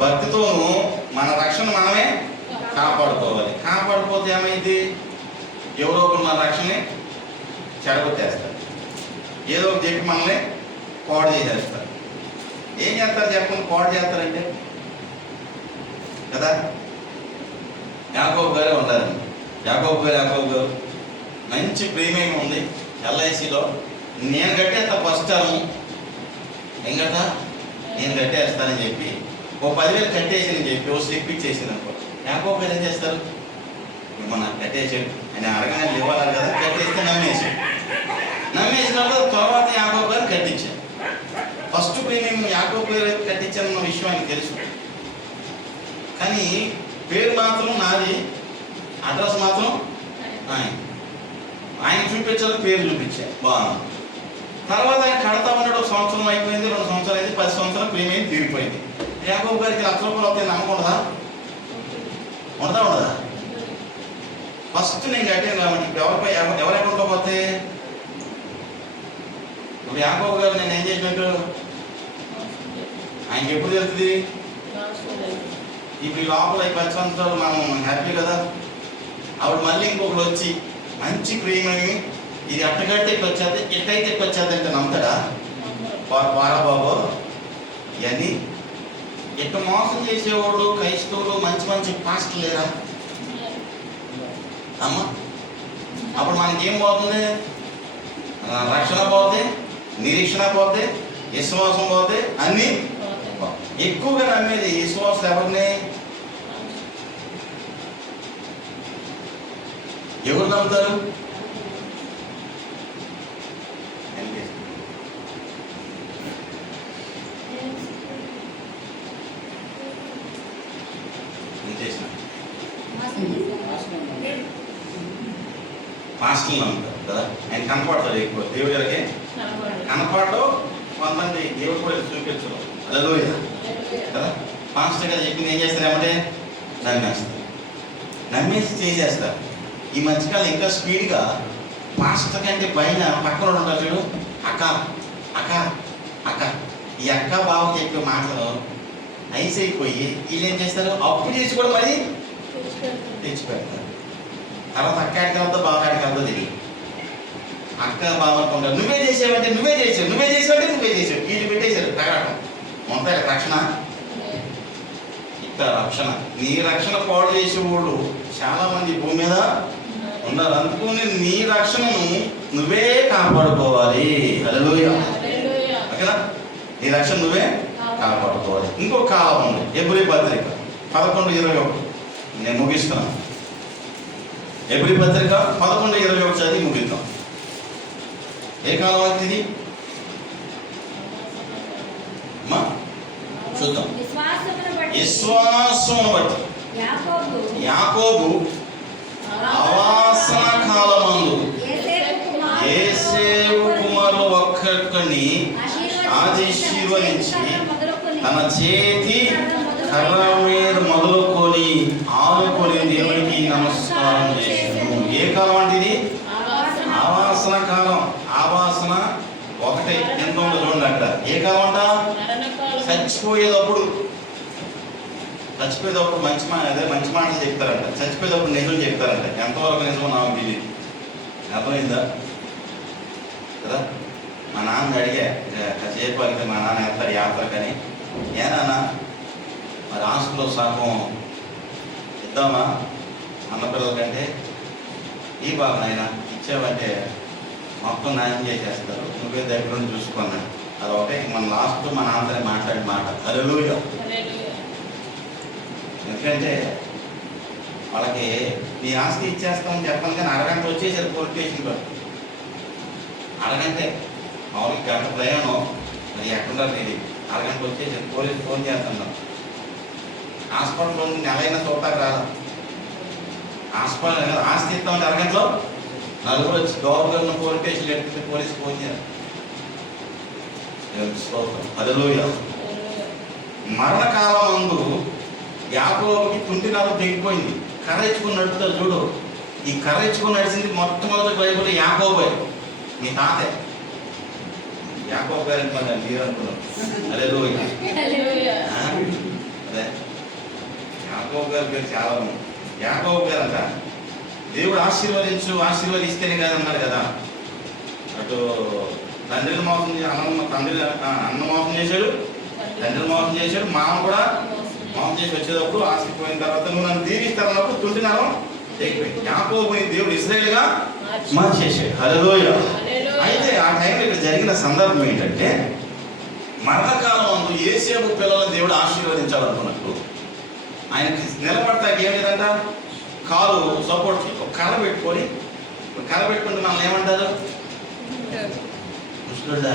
భక్తితోనూ మన రక్షణ మనమే కాపాడుకోవాలి. కాపాడుకోతే ఏమైంది? ఎవరో ఒకరు మన రక్షణని చెడగొట్టేస్తారు, ఏదో ఒకటి చెప్పి మనల్ని పాడు చేసేస్తారు. ఏం చేస్తారు చెప్పండి? పాడు చేస్తారంటే కదా. యాకోబు గారే ఉన్నారు. యాకోబు గారు మంచి ప్రీమియం ఉంది LICలో. నేను కట్టేస్తా ఫస్ట్ టర్మ్. ఏం కదా, నేను కట్టేస్తానని చెప్పి ఓ 10,000 కట్టేసానని చెప్పి ఓ స్లిప్ ఇచ్చేసింది అనుకో. యాకోబు గారు ఏం చేస్తారు? మన కట్టేసాడు ఆయన అడగానే ఇవ్వాలి కదా, కట్టేస్తే నమ్మేసిన తర్వాత యాకోబు గారు కట్టించాను. ఫస్ట్ ప్రీమియం యాకోబు గారు కట్టించానన్న విషయం ఆయనకు తెలుసు. కానీ పేరు మాత్రం నాది, అడ్రస్ మాత్రం ఆయన చూపించాలి, పేరు చూపించాను. బాగుంది. తర్వాత ఆయన కడతా ఉన్నాడు. 1 సంవత్సరం అయిపోయింది, 2 సంవత్సరాలు అయింది, 10 సంవత్సరాలు ప్రీమియం తీరిపోయింది. యాకోబు గారికి ₹1,00,000 అవుతాయి. నమ్మకూడదా? ఉండదా? ఫస్ట్ నేను కట్టాను కాబట్టి ఎవరి అకౌంట్లో పోతే ఇప్పుడు యాకోబు గారు నేను ఏం చేసినట్టు ఆయనకి ఎప్పుడు తెలుస్తుంది? ఇప్పుడు లోపల 10 సంవత్సరాలు మనం హ్యాపీ కదా. అప్పుడు మళ్ళీ ఇంకొకరు వచ్చి మంచి ప్రీమియం ఇది అట్టగట్టే వచ్చేది, ఎట్టయితే వచ్చేది అంటే నమ్ముతాడా? బాబు ఇవన్నీ ఎట్ట మోసం చేసేవాడు క్రైస్తవులు మంచి పాస్టర్లు లేరా అమ్మ? అప్పుడు మనకేం పోతుంది? రక్షణ పోతే, నిరీక్షణ పోతే, విశ్వాసం పోతే, అన్నీ ఎక్కువగా నమ్మేది విశ్వాసం ఎవరిని? ఎవరు నమ్ముతారు? పాస్టర్లు నమ్ముతారు కదా. ఆయన కనపడతాడు ఎక్కువ. దేవుడికి కనపడడు. కొంతమంది దేవుడు కూడా చూపించరు. హల్లెలూయా కదా. పాస్టర్ గారు చెప్పింది ఏం చేస్తారు? ఏమంటే నమ్మేస్తారు, నమ్మేసి చేసేస్తారు. ఈ మధ్యకాలం ఇంకా స్పీడ్గా పాస్టర్ కంటే పైన పక్కన ఉంటారు చూడు, అక్క అక్క అక్క. ఈ అక్క బావ చెప్పే మాటలు ఐస్ అయిపోయి వీళ్ళు ఏం చేస్తారు? అప్పు చేసి కూడా మరి తెచ్చిపెడతారు. తర్వాత అక్క ఆడికి వెళ్తా, బావ ఆడికి వెళ్తా తెలియదు. అక్క బావ అనుకుంటారు నువ్వే చేసావంటే నువ్వే చేసావు వీళ్ళు పెట్టేశారు తగాటం. ఉంటాయి రక్షణ, ఇట్లా రక్షణ. నీ రక్షణ పాడు చేసేవాళ్ళు చాలా మంది భూమి మీద ఉన్నారు. అందుకని నీ రక్షణను నువ్వే కాపాడుకోవాలి. హల్లెలూయా ఓకేనా? నీ రక్షణ నువ్వే కాపాడుకోవాలి. ఇంకొక కాలం ఉంది. ఎబ్రీ పత్రిక 11:21 నేను ముగిస్తున్నాను. ఎబ్రీ పత్రిక 11:21 చదివి ముగిద్దాం. ఏ కాలం అది ఇది? అమ్మా చూద్దాం. విశ్వాసమును బట్టి యాకోబు ఆవాసన కాలమందు యోసేపు కుమారులు ఒక్కొక్కని ఆశీర్వదించి తన చేతి కర్ర మీద మొదలుకొని ఆనుకొని దేవునికి నమస్కారం చేశాను. ఏ కాలం అంటే ఇది? ఆవాసన కాలం. ఆవాసన ఒకటే ఎంత ఉందో చూడండి అక్కడ. ఏ కాలం అంట? చచ్చిపోయేటప్పుడు మంచి మాట, అదే మంచి మాటలు చెప్తారంట. చచ్చిపోయేటప్పుడు నిజం చెప్తారంట. ఎంతవరకు నిజమో నాకు తెలియదు. అర్థమైందా కదా? మా నాన్న అడిగా కాసేపు అయితే మా నాన్న వెళ్తాడు యాత్రకని. ఏనా మరి ఆస్తులో సగం ఇద్దామా అన్నపిల్లల కంటే? ఈ బాబు నాయన ఇచ్చావంటే మొత్తం న్యాయం చేసేస్తారు, నువ్వే దగ్గర నుండి చూసుకున్నాడు. అది ఒకటే మన లాస్ట్ మా నాన్నతో మాట్లాడిన మాట. హల్లెలూయా. ఎందుకంటే వాళ్ళకి నీ ఆస్తి ఇచ్చేస్తామని చెప్పాను కానీ అరగంట వచ్చేసారు పోలీస్ స్టేషన్లో. అరగంటే మామూలుగా గంట ప్రయాణం, అది ఎక్కడ ఇది అరగంట వచ్చేసారు. పోలీసు ఫోన్ చేస్తున్నాం. హాస్పిటల్లో నెలైనా చూడటానికి రాదు. హాస్పిటల్ ఆస్తి ఇస్తామంటే అరగంటలో నలుగురు వచ్చి గవర్నమెంట్ పోలీస్ స్టేషన్ ఎట్టితే పోలీసు ఫోన్ చేయాలి. హల్లెలూయా. మరణకాలం ముందు యాకోబుకి తుంటినాలు తెగిపోయింది. కర్ర ఇచ్చుకుని నడుపుతారు చూడు. ఈ కర్ర ఇచ్చుకుని నడిచింది మొట్టమొదటి బైబిల్ యాకోబే, మీ తాతే యాకోబు గారు అనుకున్నాను, మీరు అనుకున్నాం. హల్లెలూయా. అదే యాకోబు గారి పేరు చాలా ఉంది. యాకోబు గారు అంట దేవుడు ఆశీర్వదిస్తేనే కాదన్నారు కదా. అటు తండ్రిని మోసం అన్న మోసం చేశాడు, తండ్రిని మోసం చేశాడు, మామ కూడా మోసం చేసి వచ్చేటప్పుడు ఆశిపోయిన తర్వాత నువ్వు నన్ను దీవిస్తానన్నప్పుడు తుంటినాను తెగిపోయింది. యాకోబుని దేవుడు ఇశ్రాయేలుగా మార్చేశాడు. హల్లెలూయా. అయితే ఆ టైంలో ఇక్కడ జరిగిన సందర్భం ఏంటంటే, మరణకాలం అందు యోసేపు పిల్లలను దేవుడు ఆశీర్వదించాలనుకున్నట్టు ఆయనకి నిలబడతాకి ఏం లేదంట, కాలు సపోర్ట్ కర్ర పెట్టుకొని మనం ఏమంటారు? ముష్లుడా,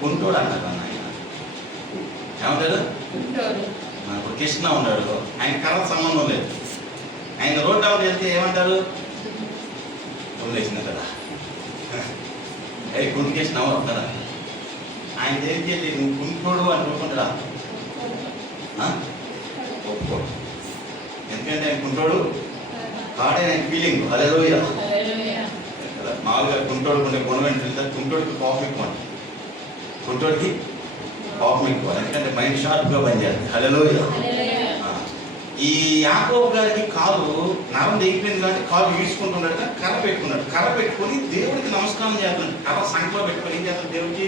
కుంటోడు అంటారు. ఆయన ఏమంటారు? ఇప్పుడు కృష్ణ ఉన్నాడు, ఆయన కర్ర సంబంధం లేదు. ఆయన రోడ్ డౌన్ వెళ్తే ఏమంటారు? వదిలేసిన కదా, గుండు కృష్ణ అవ్వదు కదా. ఆయన దగ్గరికి వెళ్ళి నువ్వు కుంటోడు అని ఒప్పుకుంటాడా? ఒప్పుకోడు. ఎందుకంటే ఆయన కుంటోడు కాడే ఆయన ఫీలింగ్. హల్లెలూయా. మామూలుగా కుంటోడు ఉండే గుణం ఏంటంటే కుంటోడికి కోపం ఎక్కువ, కుంటోడికి కోపం ఎక్కువ. ఎందుకంటే మైండ్ షార్ప్గా పనిచేస్తుంది. హల్లెలూయా. ఈ యాకోబు గారికి కాలు నరం దిగిపోయింది కాబట్టి కాలు ఈడ్చుకుంటున్నాడు, కర్ర పెట్టుకున్నాడు. కర్ర పెట్టుకొని దేవుడికి నమస్కారం చేస్తున్నాడు. కర్ర సంఖ్యలో పెట్టుకొని ఏం చేస్తాడు? దేవుడికి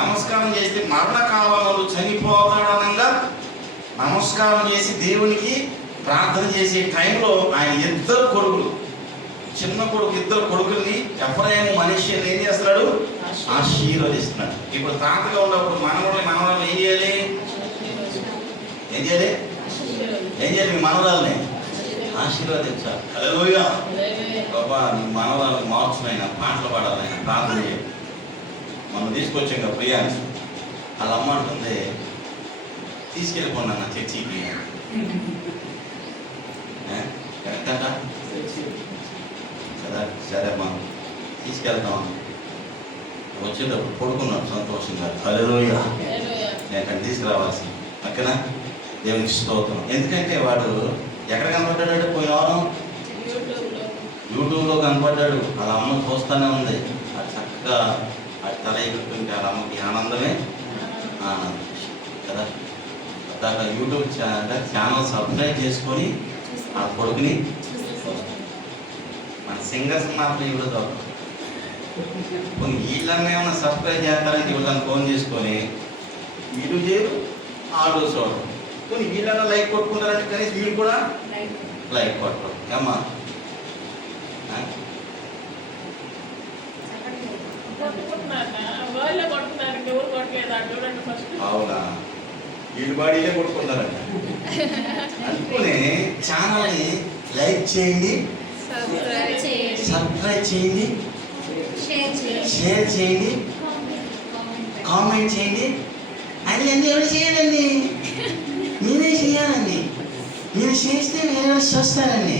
నమస్కారం చేస్తే మరణకాలంలో చనిపోతాడనంగా నమస్కారం చేసి దేవునికి ప్రార్థన చేసే టైంలో ఆయన ఇద్దరు కొడుకులు, చిన్న కొడుకు ఇద్దరు కొడుకుల్ని ఎఫ్రాయిము మనష్షేని ఏం చేస్తున్నాడు? ఆశీర్వదిస్తున్నాడు. ఇప్పుడు తాతగా ఉన్నప్పుడు మనవరాలు ఏం చేయాలి? మీ మనవరాలని ఆశీర్వదించాలి. హల్లెలూయా. బాబా నీ మనవరాలకు మార్చునైనా పాటలు పాడాలైనా ప్రార్థన చేయాలి. మనం తీసుకొచ్చాం కదా ప్రియాన్స్, వాళ్ళ అమ్మ అంటుంది తీసుకెళ్ళిపోండి అన్న చర్చికి. కరెక్టా కదా? సరే అమ్మా తీసుకెళ్తాం. వచ్చేటప్పుడు పడుకున్నాడు సంతోషంగా. హల్లెలూయా. నేను అక్కడ తీసుకురావాల్సి అక్కన దేవునికి స్తోత్రం. ఎందుకంటే వాడు ఎక్కడ కనపడ్డాడు? పోయిన వారం యూట్యూబ్లో కనపడ్డాడు. వాళ్ళ అమ్మ చూస్తూనే ఉంది. అది చక్కగా అది తల ఎగురుతుంటే వాళ్ళ అమ్మకి ఆనందమే ఆనందం కదా. దాకా యూట్యూబ్ ఛానల్ సబ్స్క్రైబ్ చేసుకొని ఆ కొడుకుని మన సింగర్స్ మాత్రం ఇవ్వదు. కొన్ని వీళ్ళన్నా ఏమన్నా సబ్స్క్రైబ్ చేస్తారంటే వీళ్ళని ఫోన్ చేసుకొని వీళ్ళు చేయరు, ఆడు చూడరు. కొన్ని వీళ్ళన్నా లైక్ కొట్టుకుంటారంటే కనీసం వీళ్ళు కూడా లైక్ కొట్టరు. ఏమ్మా అవునా? వీళ్ళు బాడీలే కొట్టుకుంటారంట. అందుకనే ఛానల్ని లైక్ చేయండి, సబ్స్క్రైబ్ చేయండి, షేర్ చేయండి, కామెంట్ చేయండి. అది అన్నీ ఎవరు చేయాలండి? మీరే చేయాలండి. మీరు చేస్తే వేరే వాళ్ళు చూస్తారండి.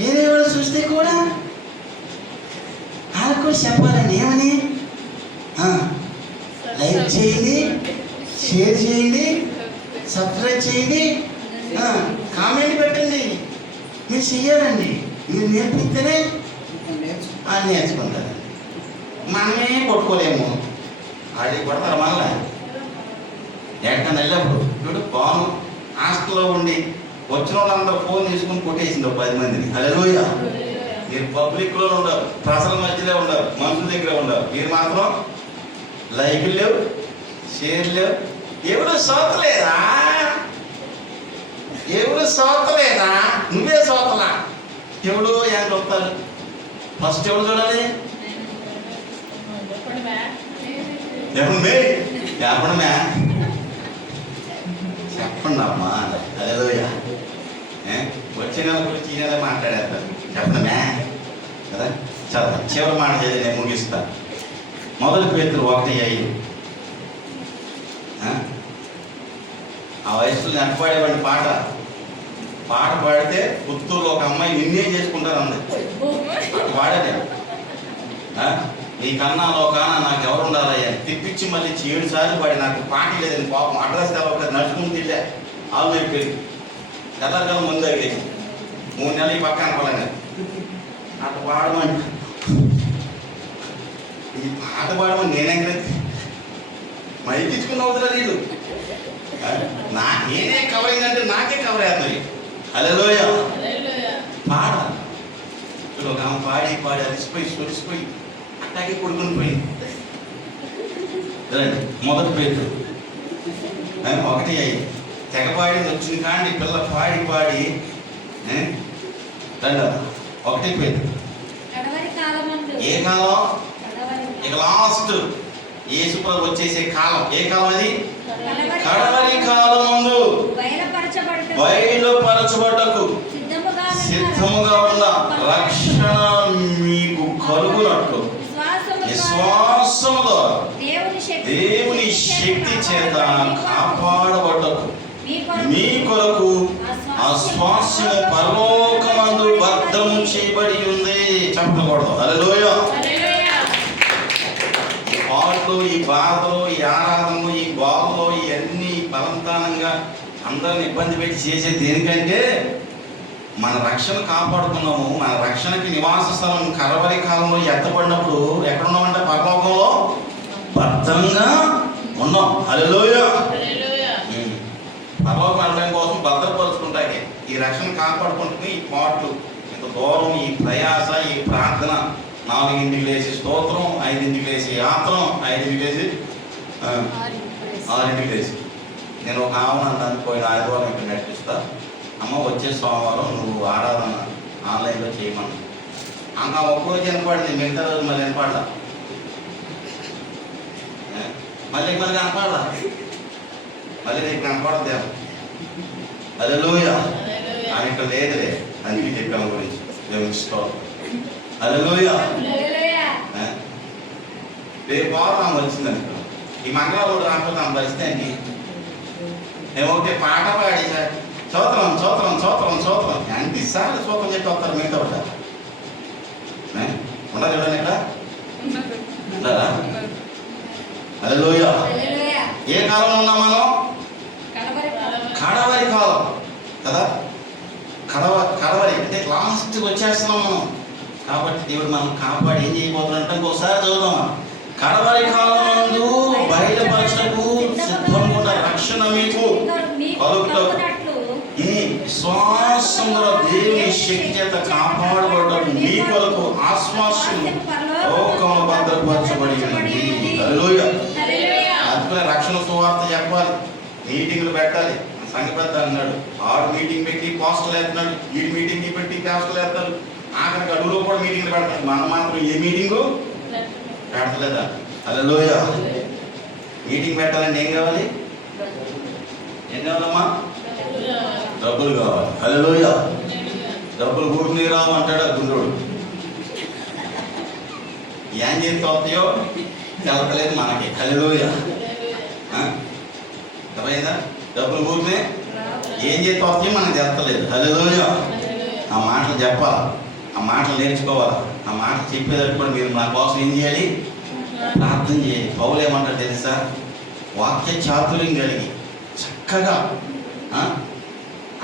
వేరే వాళ్ళు చూస్తే కూడా వాళ్ళకు చెప్పాలండి. ఏమని? లైక్ చేయండి, షేర్ చేయండి, సబ్స్క్రైబ్ చేయండి, కామెంట్ పెట్టండి. మీరు చెయ్యాలండి. మీరు నేర్పిస్తేనే వాళ్ళు నేర్చుకుంటారు. మనమే కొట్టుకోలేము, అది కొడతారు. మళ్ళా ఎక్కడికన్నా వెళ్ళినప్పుడు ఇప్పుడు బాను హాస్టల్లో ఉండి వచ్చిన వాళ్ళందరూ ఫోన్ తీసుకుని కొట్టేసింది 10 మందిని. హల్లెలూయా. మీరు పబ్లిక్లో ఉండవు, ప్రజల మధ్యలో ఉండవు, మనుషుల దగ్గర ఉండవు. మీరు మాత్రం లైకులు లేవు, షేర్లు లేవు. ఎవరు సోతలేదా? ఎవరు సోతలేదా? నువ్వే సోతలా. ఎవడు ఏం చూస్తారు? ఫస్ట్ ఎవరు చూడాలి? చెప్పండి చెప్పండి అమ్మా. హల్లెలూయా. వచ్చే నెల గురించి ఈ నెల మాట్లాడేస్తారు. చెప్పండి కదా. చదువు చివరి మాట చేసి నేను ముగిస్తా. 1 పేతురు 1:5. ఆ వయసులో నెనపాడేవాడిని పాట పాడితే పుత్తూరులో ఒక అమ్మాయి నిన్నే చేసుకుంటారు అంది. అటు వాడేది. నీకన్నా లోకాన నాకు ఎవరు ఉండాలయ్యా తిప్పించి మళ్ళీ 7 సార్లు పాడి నాకు పాట లేదని పాపం అడ్రస్ తెలవక నడుచుకుని తిల్లే ఆలు అయిపోయింది. తెల్లగల ముందు అవి 3 నెలలు ఈ పక్క అనుకోలేను. అటు పాడమని ఈ పాట పాడమని నేనే మైకిచ్చుకుని అవుతున్నా లేదు. నేనే కవర్ అయిందంటే నాకే కవర్ అవుతుంది. హల్లెలూయా. పాడ ఒక ఆమె పాడి అలిసిపోయి సొలిసిపోయి అట్టాగే కొడుకుని పోయింది. 1 పేతురు 1:5. తెగపాడింది వచ్చింది కానీ పిల్ల పాడి 1 పేతురు. ఏ కాలం? ఇక లాస్ట్ యేసుప్రభు వచ్చేసే కాలం. ఏ కాలం అది? కడవరి కాలమందు బయలుపరచబడ్డకు సిద్ధముగా ఉన్న రక్షణ మీకు కలుగునట్లు విశ్వాసము ద్వారా దేవుని శక్తి చేత కాపాడబడ్డకు మీ కొరకు ఆ స్వాస్యము పరలోకమందు భద్రము చేయబడి ఉంది. చెప్పకూడదు. హల్లెలూయా. ఈ పాటలు, ఈ బాధలు, ఈ ఆరాధనలు, ఈ గోలలో ఇవన్నీ బలవంతానంగా అందరిని ఇబ్బంది పెట్టి చేసేది దేనికంటే మన రక్షణ కాపాడుకున్నాము. మన రక్షణకి నివాస స్థలం కడవరి కాలంలో ఎత్తబడినప్పుడు ఎక్కడున్నామంటే పరలోకంలో భద్రంగా ఉన్నాం. హల్లెలూయా. పరలోకం వెళ్ళడం కోసం భద్రపరుచుకుంటాయి. ఈ రక్షణ కాపాడుకుంటున్న ఈ పాటలు, ఇంత దూరం, ఈ ప్రయాస, ఈ ప్రార్థన, 4ంటికి లేచి స్తోత్రం, 5ంటికి లేచి యాత్రం, 5ంటికి లేచి 6ంటికి లేచి. నేను ఒక ఆమెను పోయిన ఆదివారం ఇక్కడ నడిపిస్తా. అమ్మ వచ్చే సోమవారం నువ్వు ఆరాధన ఆన్లైన్లో చేయమన్నా. అమ్మ ఒక్కరోజు వినపడింది, మిగతా రోజు మళ్ళీ వినపడలా, మళ్ళీ కనపడలా, మళ్ళీ నీకు కనపడదేమో. హల్లెలూయా. ఆమె ఇక్కడ లేదులే, అందుకే చెప్పాము గురించి దేవునిస్తాం. హల్లెలూయా. రేపు వారం ఆమె వచ్చిందని ఈ మంగళవారం రాకపోతే ఆమె పరిస్థితి అండి. ఏమవుతే పాట పాడి చోత్రం చోత్రం చోత్రం చోత్రం ఎన్నిసార్లు చోత్రం చెప్పి వస్తారు మిగతా ఉంటారు. ఉండదు ఎవరైనా ఇక్కడ ఉండరా? హల్లెలూయా. ఏ కాలంలో ఉన్నాం మనం? కడవరి కాలం కదా. కడవరి అంటే లాస్ట్కి వచ్చేస్తున్నాం మనం. కాబట్టి దేవుడు మనం కాపాడి ఏం చేయబోతున్నట్టు ఇంకోసారి చదువుదాం. కడవరి కాలం నందు బయలుపరచటకు సిద్ధంగా ఉన్న రక్షణ మీకు కలుగుటకు విశ్వాసంలో దేవుని శక్తి చేత కాపాడబడ్డకు మీ కొరకు ఆశ్వాసం లోకములో భద్రపరచబడి ఉన్నది. హల్లెలూయా. అందుకనే రక్షణ సువార్త చెప్పాలి, మీటింగ్లు పెట్టాలి. సంఘ పెద్ద అన్నాడు, 6 మీటింగ్ పెట్టి పోస్టర్లు వేస్తున్నాడు, 7 మీటింగ్ పెట్టి పోస్టర్లు వేస్తారు, ఆఖరికి అడుగులో కూడా మీటింగ్లు పెడతాడు. మనం మాత్రం ఏ మీటింగు పెడతలేదా? హల్లెలూయా. మీటింగ్ పెట్టాలంటే ఏం కావాలి? ఏం కావాలమ్మా? డబ్బులు కావాలి. హల్లెలూయా. డబ్బులు ఊరికి రావు అంటాడు గుండ్రోడు. ఏం చేస్తే వస్తాయో తెలపలేదు మనకి. హల్లెలూయా. అర్థమైందా? డబ్బులు ఊరినే ఏం చేస్తే వస్తాయో మనకు తెలపలేదు. హల్లెలూయా. ఆ మాటలు చెప్పాలి, ఆ మాటలు నేర్చుకోవాలి. ఆ మాటలు చెప్పేటప్పుడు కూడా మీరు నా కోసం ఏం చేయాలి? ప్రార్థన చేయాలి. పౌలు ఏమంటారు తెలుసా? వాక్య చాతుర్యం కలిగి చక్కగా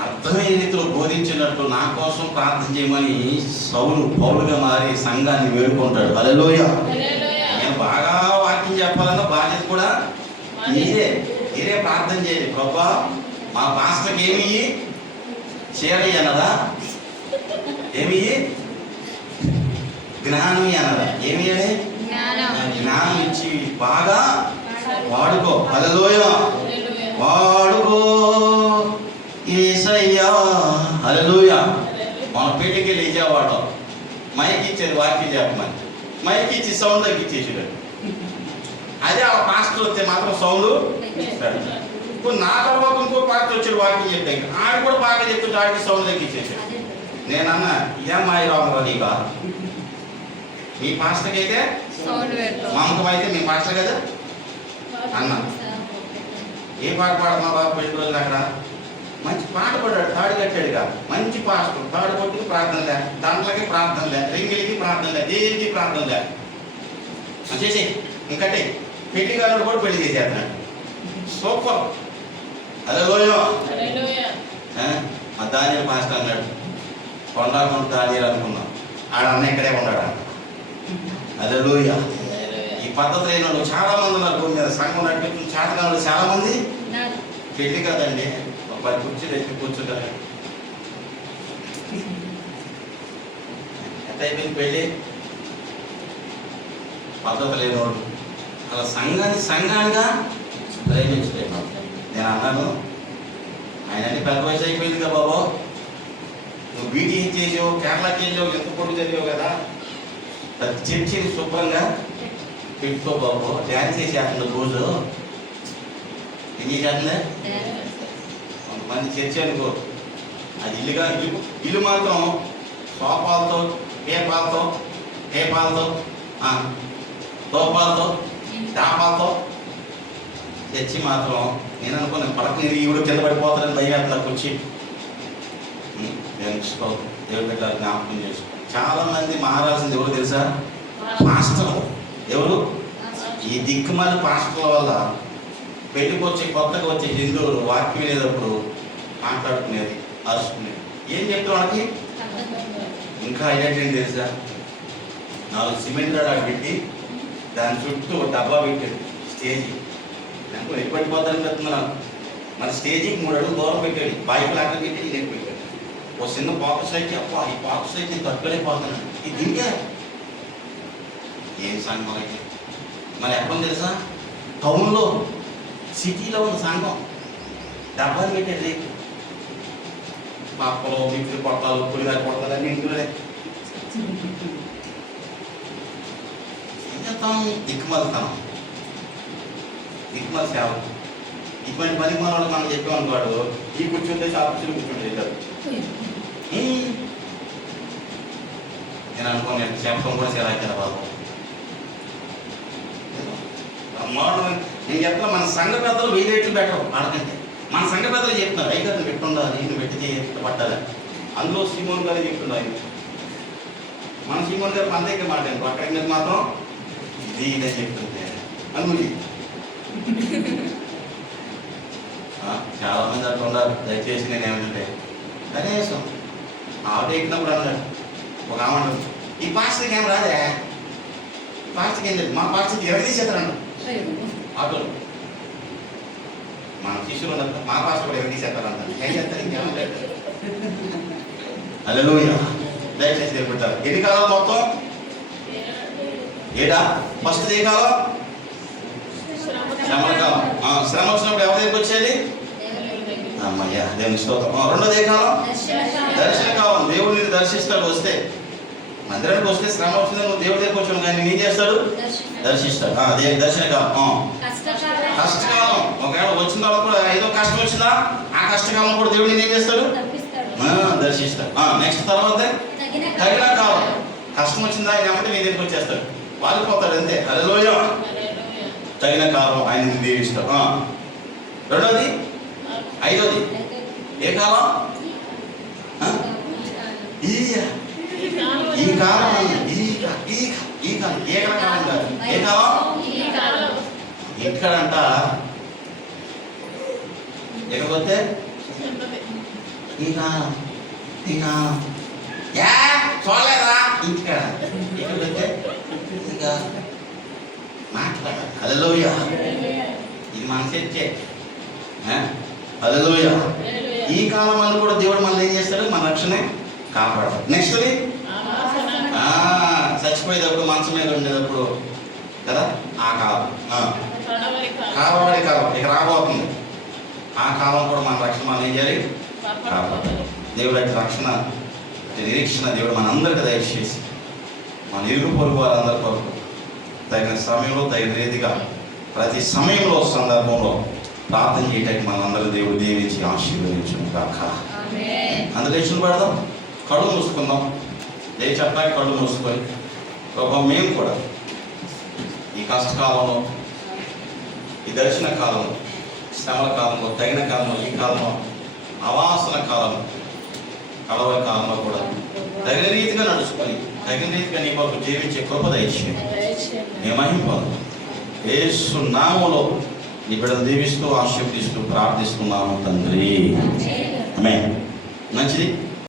అర్థమైన రీతిలో బోధించినట్టు నా కోసం ప్రార్థన చేయమని పౌలుగా మారి సంఘాన్ని వేడుకుంటాడు. హల్లెలూయా. నేను బాగా వాక్యం చెప్పాలన్న బాధ్యత కూడా మీరే ప్రార్థన చేయాలి. ప్రభా మా పాస్టర్కి ఏమి చేయాలి అన్నదా? ఏమి జ్ఞానం అన్నదా? ఏమి అని జ్ఞానం ఇచ్చి బాగా వాడుకో. హల్లెలూయా. వాడుకో యేసయ్యా. హల్లెలూయా. మన పేటకి లేచేవాడు మైక్ ఇచ్చేది వాక్యం చెప్పమని, మైక్ ఇచ్చి సౌండ్ తగ్గించేసాడు. అదే ఆ పాస్టర్ వస్తే మాత్రం సౌండ్ ఇప్పుడు నా తర్వాత ఇంకో పాస్టర్ వచ్చాడు వాక్యం చెప్పాక ఆడు కూడా బాగా చెప్తుంటే ఆడికి సౌండ్ తగ్గించేసాడు. నేనన్నా ఏం మాయరావు నీకా? మీ పాస్టర్కి అయితే మమకం అయితే మీ పాస్టర్ కదా అన్న. ఏ పాట పాడుతున్నావు బాబు పెళ్లి రోజులు? అక్కడ మంచి పాట పడ్డాడు, తాడు కట్టాడుగా, మంచి పాస్టర్. తాడు కొట్టుకు ప్రార్థన లే, దాంట్లోకి ప్రార్థన లే, రింగిలికి ప్రార్థన లే, దేనికి ప్రార్థన లే చేసి ఇంకటే పెళ్లి గారు కూడా పెళ్లి చేసేస్తున్నాడు. సూపర్. హల్లెలూయా. మా దానియలు పాస్టర్ అన్నాడు, కొండ దానియలు అనుకున్నాం, ఆడ అన్న ఇక్కడే ఉన్నాడు. హల్లెలూయా. ఈ పద్ధతి అయిన వాళ్ళు చాలా మంది ఉన్నారు భూమి మీద. సంఘం నడిపించిన చేతగాళ్ళు చాలా మంది. పెళ్లి కదండి, ఒక 10 కుర్చీలు ఎక్కి కూర్చుంటారు. ఎంత అయిపోయింది పెళ్ళి? పద్ధతి లేనివాడు అలా సంఘానిగా ప్రేమించలేదు. నేను అన్నాను, ఆయన అన్ని పెద్ద వయసు అయిపోయింది కదా బాబు, నువ్వు బీటీ చేసావు, కేరళకి వెళ్ళావు, ఎంత పొడి చదివావు కదా, చర్చిని శుభ్రంగా పెట్టుకో బాబు. డ్యాన్స్ చేసేస్తుంది రోజు. ఏం చేసేస్తుంది? కొంతమంది చర్చి అనుకో, అది ఇల్లు మాత్రం సోపాలతో, పేపాలతో తోపాలతో, డాపాలతో. చర్చి మాత్రం నేను అనుకున్నాను పడక ఈవిడ కింద పడిపోతానని భయవేత్తలకు వచ్చి నేర్చుకో. దేవుడి బిడ్డలు జ్ఞాపకం చేసుకో. చాలా మంది మారాల్సింది ఎవరు తెలుసా? పాస్టర్లు. ఎవరు? ఈ దిక్కుమాలి పాస్టర్ల వల్ల పెళ్లికి వచ్చి కొత్తగా వచ్చే హిందువులు వాక్యం వినేటప్పుడు మాట్లాడుకునేది, అరుచుకునేది. ఏం చెప్తే వాళ్ళకి ఇంకా ఐడెంటిటీ తెలుసా? 4 సిమెంట్ రాడ్ పెట్టి దాని చుట్టూ డబ్బా పెట్టాడు స్టేజీ. నాకు ఎప్పటిపోతానని చెప్తున్నాను. మరి స్టేజీకి 3 అడుగులు దూరం పెట్టాడు, బైకులు అక్కడ పెట్టి నేను పెట్టాడు. ఓ చిన్న పాకెట్స్ అయితే అప్ప ఈ పాకెట్స్ అయితే నేను తట్టుకోలేకపోతున్నాను. ఇది దీనికే ఏం సంఘం అయితే. మరి ఎక్కడ తెలుసా? టౌన్లో సిటీలో ఉన్న సంఘం డబ్బాలు పెట్టాడు. రేపు పాపలు, మిక్సీ కొడతాలు, పులిగారు కొడతాలు అన్నీ ఇంట్లోనే. ఏం చేస్తాం? దిక్కుమలుతాం, దిక్కుమల సేవ. ఇటువంటి పని మనవాళ్ళు మనం చెప్పామనుకోడు, ఈ కూర్చుంటే చాపుచ్చులు కూర్చుంటే కాదు. నేను అనుకోను చెప్పడం కూడా సేవ అవుతాను బాబు. నేను చెప్తున్నా, మన సంఘ పెద్దలు 1000 రేట్లు పెట్టరు ఆడకంటే. మన సంఘ పెద్దలు చెప్తున్నారు, ఐగారిని పెట్టుండాలి, నేను పెట్టి పట్టాలి. అందులో సీమోన్ గారు చెప్తున్నారు. మన సీమోన్ గారు మన దగ్గర మాట్లాడు, అక్కడ మాత్రం ఇది ఇదే చెప్తుంటే అనుకుంది. చాలా మంది అట్లా ఉండాలి. దయచేసి నేను ఏమంటే కనీసం ఆటో ఎక్కినప్పుడు అన్నాడు ఒక ఆమె, ఈ పాస్టర్కి ఏం రాదే, ఈ పాస్టర్కి ఏం లేదు, మా పాస్టర్కి ఎవరు తీసేస్తారంట ఆటోలు. మన శిష్యులు ఉన్నప్పుడు మా పాస్టర్ కూడా ఎవరు తీసేస్తారంట. ఏం చేస్తారు? ఇంకేమంటారు? హల్లెలూయా. దయచేసి తెలుపుతారు. ఎన్ని కాలం మొత్తం? 7. ఫస్ట్ ఏ కాలం? శ్రమ కాలం. శ్రమ వచ్చినప్పుడు ఎవరి దగ్గరికి వచ్చేది? అమ్మయ్యా, దేవుని స్తోత్రం. రెండోది ఏ కాలం? దర్శన కాలం. దేవుడిని దర్శిస్తాడు. వస్తే మందిరానికి వస్తే శ్రమ వచ్చింది, నువ్వు దేవుడి దగ్గరికి వచ్చాను, కానీ ఏం చేస్తాడు? దర్శిస్తాడు. అదే దర్శన కాలం. కష్టకాలం. ఒకవేళ వచ్చిన తర్వాత కూడా ఏదో కష్టం వచ్చిందా, ఆ కష్టకాలం కూడా దేవుడిని ఏం చేస్తాడు? దర్శిస్తాడు. నెక్స్ట్ తర్వాత తగిన కాలం. కష్టం వచ్చిందా, ఆయన ఏమంటే నీ దగ్గరికి వచ్చేస్తాడు. వాలిపోతాడు అంతే. హల్లెలూయా. తగిన కాలం ఆయనకి దీవిస్తాం. రెండోది, ఐదోది ఏ కాలం? ఈ కాలం. ఈ కాలం ఏ కాలం కాదు. ఏ కాలం? ఇక్కడంట ఎకపోతే ఈ కాలం చూడలేదా ఇక్కడ ఎక్కడికి ఇక మాట్లాడాలి. హల్లెలూయా. ఇది మన చర్చే. హల్లెలూయా. ఈ కాలం అని కూడా దేవుడు మనల్ని ఏం చేస్తాడు? మన రక్షణే కాపాడతాడు. నెక్స్ట్ది చచ్చిపోయేటప్పుడు మంచం మీద ఉండేటప్పుడు కదా, ఆ కాలం కాలవాడి కాలం ఇక రాబోతుంది. ఆ కాలం కూడా మన రక్షణ మనం ఏం చేయాలి? కాపాడాలి. దేవుడు అయితే రక్షణ నిరీక్షణ దేవుడు మనందరికీ దయచేసి మన ఇరుగు పొరుగు వారందరి కొరకు తగిన సమయంలో తగిన రీతిగా ప్రతి సమయంలో సందర్భంలో ప్రార్థన చేయడానికి మనందరూ దేవుడు దీవించి ఆశీర్వదించును కాక. అందులో పెడదాం, కళ్ళు మూసుకుందాం. ఏ చెప్పడానికి కళ్ళు మూసుకొని ప్రభు మేము కూడా ఈ కష్టకాలంలో, ఈ దర్శన కాలంలో, శ్రమల కాలంలో, తగిన కాలంలో, ఈ కాలంలో, అవాసన కాలంలో, కలవరి కాలంలో కూడా తగిన రీతిగా నడుచుకొని తగిన రీతిగా నీ కొరకు జీవించే కృప దయచేయండి. నీ మహిమ పొందుము. యేసు నామములో నీ బిడ్డను దీవిస్తూ ఆశీర్వదిస్తూ ప్రార్థిస్తున్నాము తండ్రి. ఆమేన్. మంచిది.